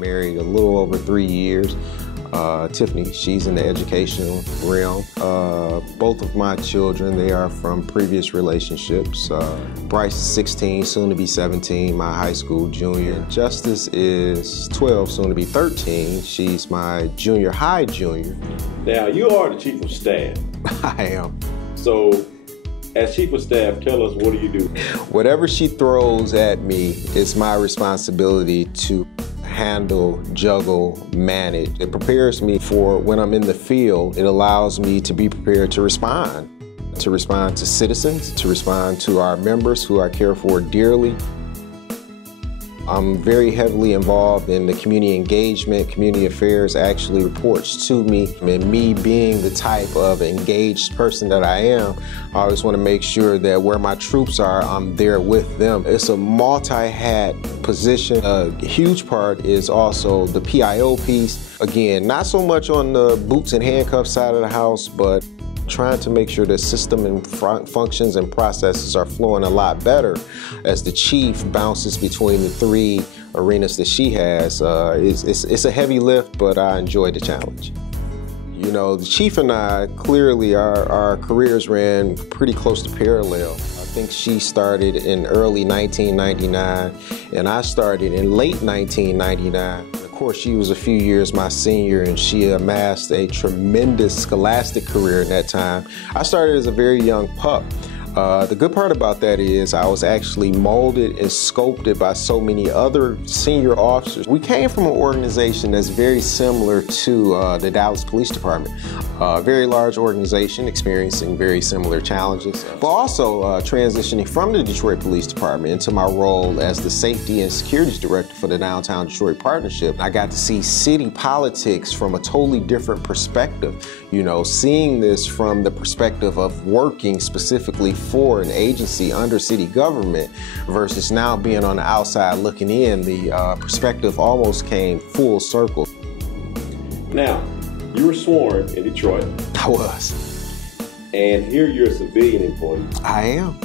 Married a little over 3 years. Tiffany, she's in the educational realm. Both of my children, they are from previous relationships. Bryce is 16, soon to be 17, my high school junior. Justice is 12, soon to be 13. She's my junior high junior. Now, you are the chief of staff. I am. So, as chief of staff, tell us, what do you do? Whatever she throws at me, it's my responsibility to handle, juggle, manage. It prepares me for when I'm in the field. It allows me to be prepared to respond to citizens, to respond to our members who I care for dearly. I'm very heavily involved in the community engagement. Community affairs actually reports to me. And me being the type of engaged person that I am, I always want to make sure that where my troops are, I'm there with them. It's a multi-hat position. A huge part is also the PIO piece. Again, not so much on the boots and handcuffs side of the house, but trying to make sure the system and functions and processes are flowing a lot better as the chief bounces between the three arenas that she has. It's a heavy lift, but I enjoy the challenge. You know, the chief and I, clearly our careers ran pretty close to parallel. I think she started in early 1999 and I started in late 1999. Of course, she was a few years my senior and she amassed a tremendous scholastic career in that time. I started as a very young pup. The good part about that is I was actually molded and sculpted by so many other senior officers. We came from an organization that's very similar to the Dallas Police Department. A very large organization experiencing very similar challenges, but also transitioning from the Detroit Police Department into my role as the Safety and Security Director for the Downtown Detroit Partnership. I got to see city politics from a totally different perspective. You know, seeing this from the perspective of working specifically for an agency under city government versus now being on the outside looking in, the perspective almost came full circle. Now, you were sworn in Detroit. I was. And here you're a civilian employee. I am.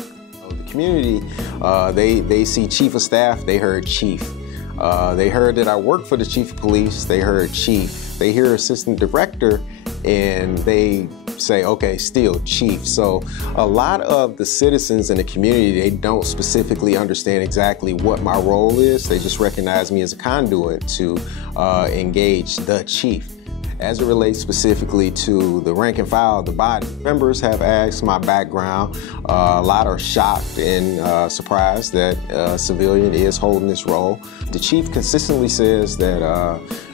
The community, they see chief of staff, they heard chief. They heard that I work for the chief of police, they heard chief. They hear assistant director and they say, okay, still chief. So a lot of the citizens in the community, they don't specifically understand exactly what my role is. They just recognize me as a conduit to engage the chief. As it relates specifically to the rank and file of the body, members have asked my background. A lot are shocked and surprised that a civilian is holding this role. The chief consistently says that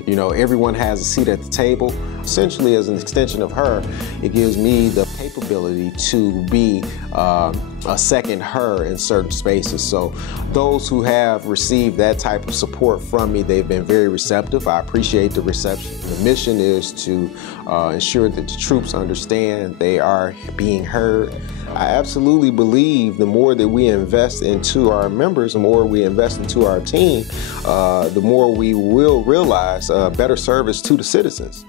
you know, everyone has a seat at the table. Essentially, as an extension of her, it gives me the capability to be a second her in certain spaces. So those who have received that type of support from me, they've been very receptive. I appreciate the reception. The mission is to ensure that the troops understand they are being heard. I absolutely believe the more that we invest into our members, the more we invest into our team, the more we will realize better service to the citizens.